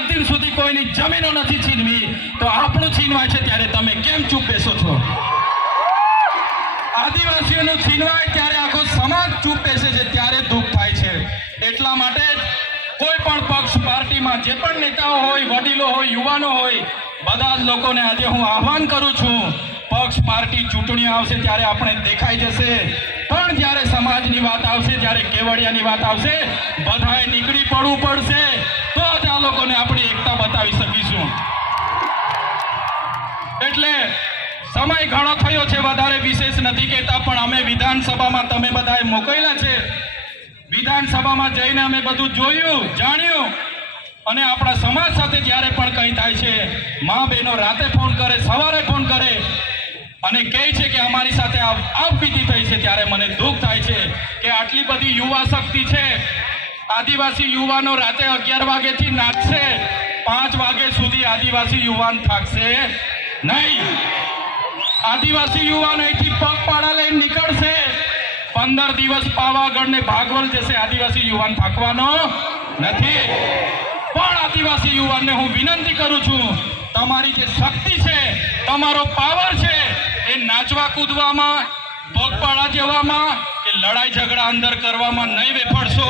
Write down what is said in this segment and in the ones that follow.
આજ દિન સુધી કોઈની જમીનો નથી છીનવી, તો આપણું છીનવાય છે ત્યારે તમે કેમ ચૂપ બેસો છો? આદિવાસીઓનું છીનવાય ત્યારે આખો સમાજ ચૂપ બેસે છે ત્યારે દુઃખ થાય છે. એટલા માટે કોઈ પણ પક્ષ પાર્ટીમાં જે પણ નેતાઓ હોય, વડીલો હોય, યુવાનો હોય, બધા જ લોકોને આજે હું આહ્વાન કરું છું, પક્ષ પાર્ટી ચૂંટણી આવશે ત્યારે આપણે દેખાઈ જશે, પણ જ્યારે સમાજની વાત આવશે, જ્યારે કેવડિયાની વાત આવશે, બધાએ નીકળી પડવું પડશે, તો જ આ લોકોને આપણી એકતા બતાવી શકીશું. એટલે સમય ઘણો થયો છે, વધારે વિશેષ નથી કહેતા, પણ અમે વિધાનસભામાં તમે બધાએ મોકલેલા છે. વિધાનસભામાં જઈને અમે બધું જોયું, જાણ્યું, અને આપણા સમાજ સાથે જ્યારે પણ કંઈ થાય છે, મા બહેનો રાતે ફોન કરે, સવારે ફોન કરે અને કહે છે કે અમારી સાથે આપવીતી થઈ છે, ત્યારે મને દુઃખ થાય છે કે આટલી બધી યુવા શક્તિ છે. આદિવાસી યુવાનો રાતે 11 વાગ્યાથી નાચશે, 5 વાગ્યા સુધી આદિવાસી યુવાન થાકશે નહીં. આદિવાસી યુવાન અહીંથી પગપાળા લઈને નીકળશે, 15 દિવસ પાવાગઢ ને ભાગવલ જશે, આદિવાસી યુવાન થાકવાનો નથી. પણ આદિવાસી યુવાનને હું વિનંતી કરું છું, તમારી જે શક્તિ છે, તમારો પાવર છે, એ નાચવા કૂદવામાં, પગપાળા જવામાં કે લડાઈ ઝઘડા અંદર કરવામાં નહીં વેફળશો.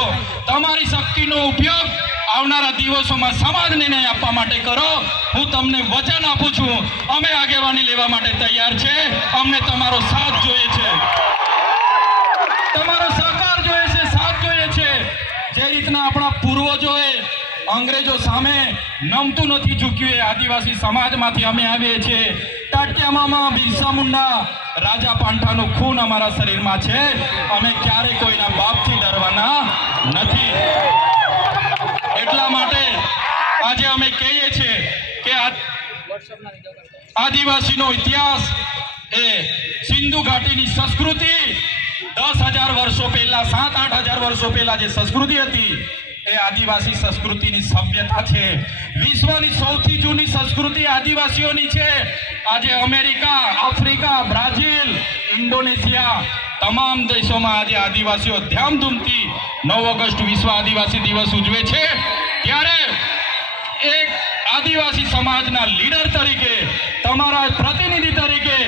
તમારી શક્તિનો ઉપયોગ આવનારા દિવસોમાં સમાજને ન્યાય આપવા માટે કરો. હું તમને વચન આપું છું, અમે આગેવાની લેવા માટે તૈયાર છે. અમને તમારો સાથ જોઈએ છે, તમારો સહકાર જોઈએ છે, સાથ જોઈએ છે. જે રીતના આપણા પૂર્વજોએ અંગ્રેજો સામે નમતું નથી ઝૂક્યું, એ આદિવાસી સમાજમાંથી અમે આવીએ છીએ. ટાટિયા મામા, બિરસા મુંડા, રાજા પાંઠાનું ખૂન અમારા શરીરમાં છે. અમે ક્યારે કોઈના બાપથી ડરવાના નથી. એટલા માટે આજે અમે કહીએ છીએ કે આદિવાસીનો ઇતિહાસ એ સિંધુ ઘાટીની સંસ્કૃતિ 10,000 વર્ષો પહેલા, 7-8 હજાર વર્ષો પહેલા જે સંસ્કૃતિ હતી, એ આદિવાસી સંસ્કૃતિની સભ્યતા છે. વિશ્વની સૌથી જૂની સંસ્કૃતિ આદિવાસીઓની છે. આજે અમેરિકા, આફ્રિકા, બ્રાઝિલ, ઇન્ડોનેશિયા તમામ દેશોમાં આજે આદિવાસીઓ ધામધૂમથી 9 ઓગસ્ટ વિશ્વ આદિવાસી દિવસ ઉજવે છે. ત્યારે એક આદિવાસી સમાજના લીડર તરીકે, તમારા પ્રતિનિધિ તરીકે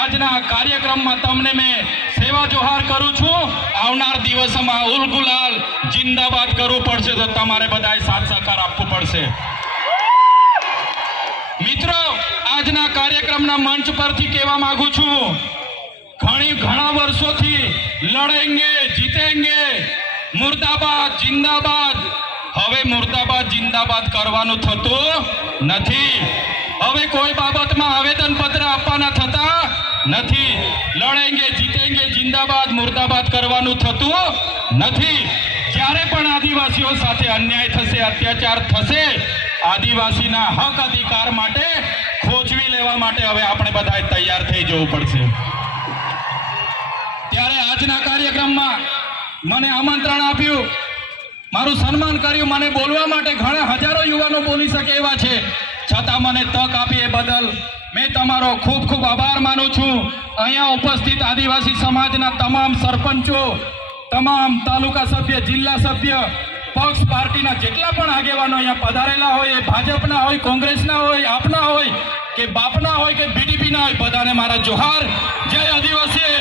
આજના કાર્યક્રમમાં તમને મેં સેવા જોહાર કરું છું. આવનાર દિવસોમાં ઉલ ગુલાલ જિંદાબાદ કરવું પડશે, તો તમારે બધાએ સાથ સહકાર આપવું પડશે. મિત્રો, આજના કાર્યક્રમના મંચ પરથી કહેવા માંગુ છું, ઘણા વર્ષોથી લડેંગે જીતેંગે, મુર્દાબાદ જિંદાબાદ. હવે મુર્દાબાદ જિંદાબાદ કરવાનું થતું નથી. હવે કોઈ બાબતમાં આવેદનપત્ર આપવાના થતા નથી. લડેંગે જીતેંગે જિંદાબાદ મુર્દાબાદ કરવાનું થતું નથી. જ્યારે પણ આદિવાસીઓ સાથે અન્યાય થશે, અત્યાચાર થશે, આદિવાસીના હક અધિકાર માટે ખોજવી લેવા માટે હવે આપણે બધાએ તૈયાર થઈ જવું પડશે. ત્યારે આજના કાર્યક્રમમાં મને આમંત્રણ આપ્યું, મારું સન્માન કર્યું, મને બોલવા માટે ઘણા હજારો યુવાનો બોલી શકે એવા છે, છતાં મને તક આપી એ બદલ મેં તમારો ખૂબ ખૂબ આભાર માનું છું. અહીંયા ઉપસ્થિત આદિવાસી સમાજના તમામ સરપંચો, તમામ તાલુકા સભ્ય, જિલ્લા સભ્ય, પક્ષ પાર્ટીના જેટલા પણ આગેવાનો અહીંયા પધારેલા હોય, એ ભાજપના હોય, કોંગ્રેસના હોય, આપના હોય કે બાપના હોય કે બીડીપીના હોય, બધાને મારા જોહાર. જય આદિવાસી.